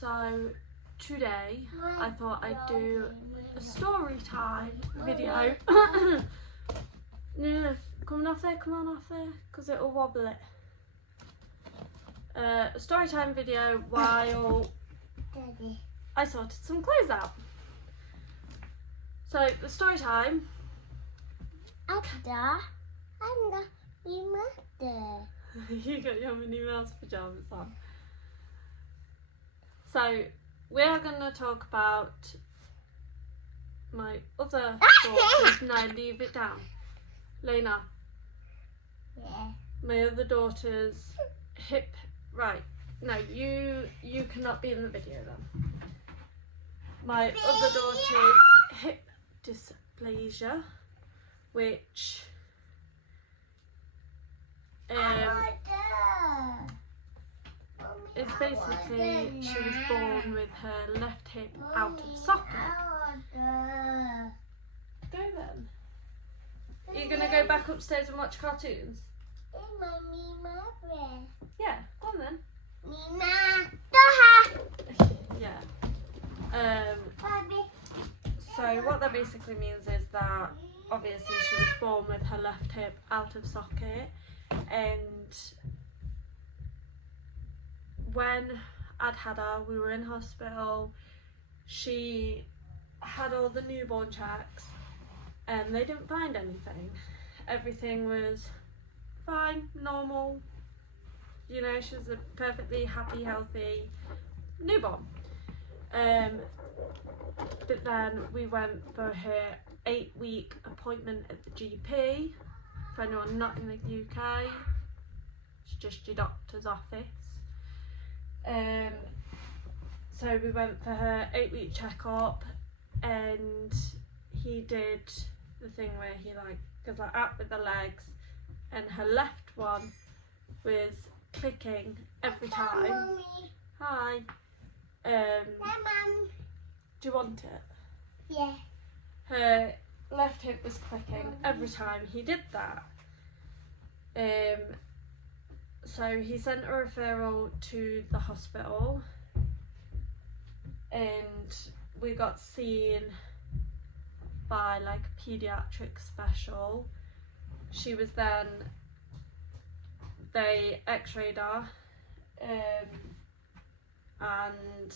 So today I thought I'd do a story time video. No, come on off there, because it'll wobble it. A story time video while I sorted some clothes out. So the story time. You got your Minnie Mouse pyjamas on. So we are going to talk about my other daughter's. Now leave it down, Lena. Yeah. My other daughter's hip. Right. No, you cannot be in the video then. My other daughter's hip displaysia, which it's basically she was born with her left hip out of socket. Go then. Are you gonna go back upstairs and watch cartoons? Yeah, go on then. Yeah. So what that basically means is that obviously she was born with her left hip out of socket, and when I'd had her, we were in hospital. She had all the newborn checks and they didn't find anything. Everything was fine, normal. You know, she was a perfectly happy, healthy newborn. But then we went for her 8-week appointment at the GP. For anyone not in the UK, it's just your doctor's office. So we went for her 8-week checkup, and he did the thing where he goes up with the legs, and her left one was clicking every time. Mommy. Hi. Mom. Do you want it? Yeah. Her left hip was clicking every time he did that. So he sent a referral to the hospital, and we got seen by a paediatric special. She was then, they x-rayed her, and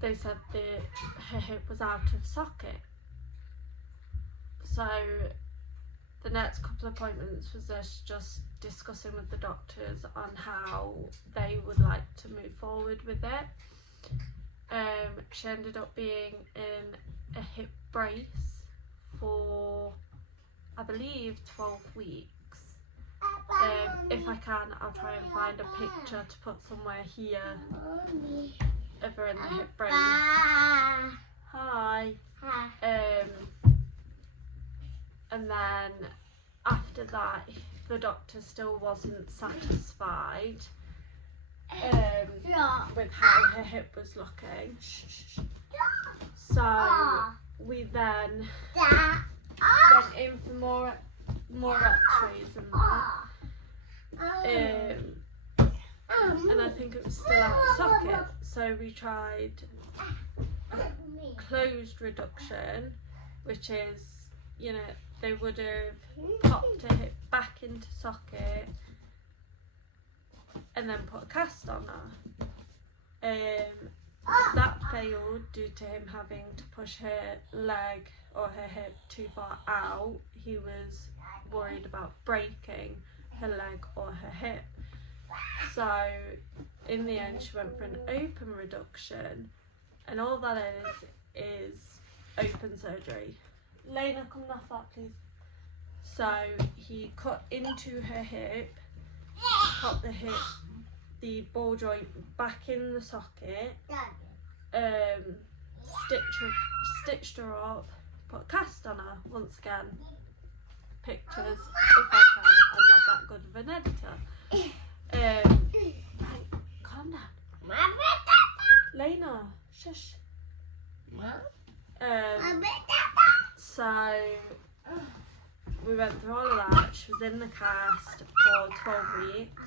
they said that her hip was out of socket. So the next couple of appointments was us just discussing with the doctors on how they would like to move forward with it. She ended up being in a hip brace for, I believe, 12 weeks. If I can, I'll try and find a picture to put somewhere here of her in the hip brace. Hi. And then after that, the doctor still wasn't satisfied with how her hip was looking. So we then went in for more x-rays and that. And I think it was still out of socket. So we tried closed reduction, which is, you know, they would have popped her hip back into socket and then put a cast on her. That failed due to him having to push her leg or her hip too far out. He was worried about breaking her leg or her hip. So in the end she went for an open reduction, and all that is open surgery. Lena, come off that please. So he cut into her hip, put the ball joint back in the socket, stitched her up, put a cast on her. Once again, pictures if I can. I'm not that good of an editor. Right, calm down. Lena, shush. So we went through all of that. She was in the cast for 12 weeks.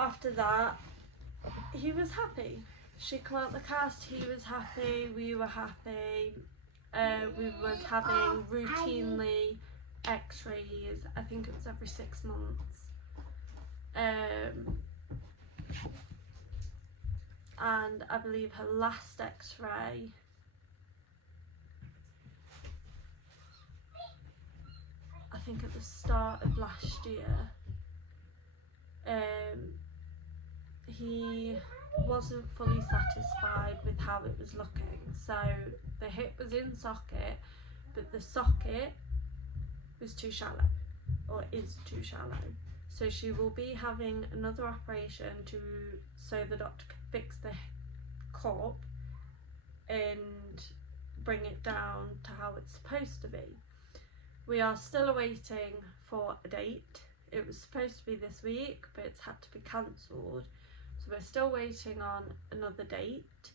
after that, he was happy. She came out the cast, he was happy, we were happy. We was having routinely x-rays, I think it was every 6 months. And I believe her last x-ray I think at the start of last year, he wasn't fully satisfied with how it was looking. So the hip was in socket, but the socket was too shallow, or is too shallow. So she will be having another operation so the doctor can fix the cup and bring it down to how it's supposed to be. We are still awaiting for a date. It was supposed to be this week, but it's had to be cancelled. So we're still waiting on another date.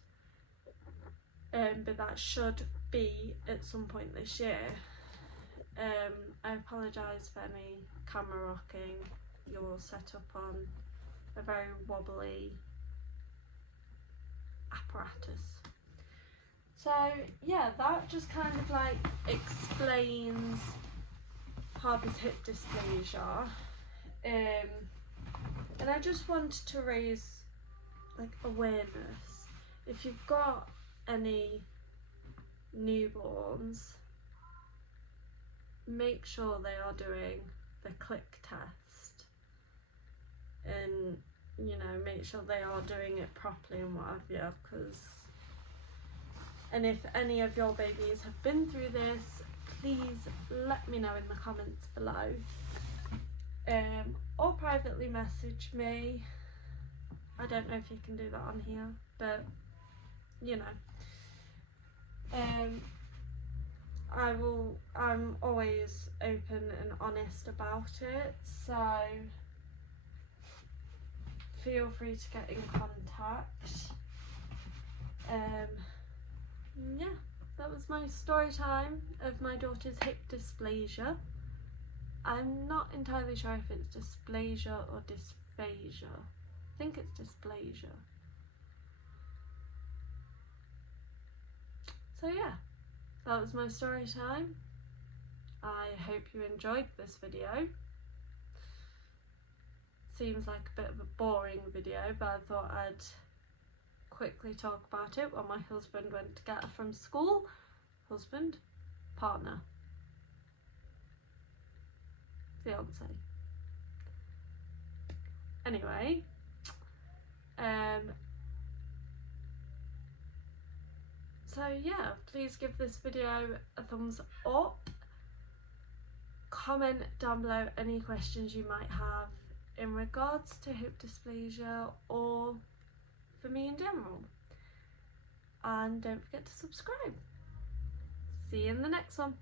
But that should be at some point this year. I apologise for any camera rocking. You're set up on a very wobbly apparatus. So yeah, that just kind of like explains Harvey's hip dysplasia. And I just wanted to raise like awareness. If you've got any newborns, make sure they are doing the click test, and you know, make sure they are doing it properly and what have you, and if any of your babies have been through this, please let me know in the comments below, or privately message me. I don't know if you can do that on here, but you know, I'm always open and honest about it, so feel free to get in contact. Yeah, that was my story time of my daughter's hip dysplasia. I'm not entirely sure if it's dysplasia or dysphagia. I think it's dysplasia. So yeah, that was my story time. I hope you enjoyed this video. Seems like a bit of a boring video, but I thought I'd quickly talk about it while my husband went to get her from school. Husband? Partner? Fiance? Anyway, so yeah, please give this video a thumbs up. Comment down below any questions you might have in regards to hip dysplasia or for me in general. And don't forget to subscribe. See you in the next one.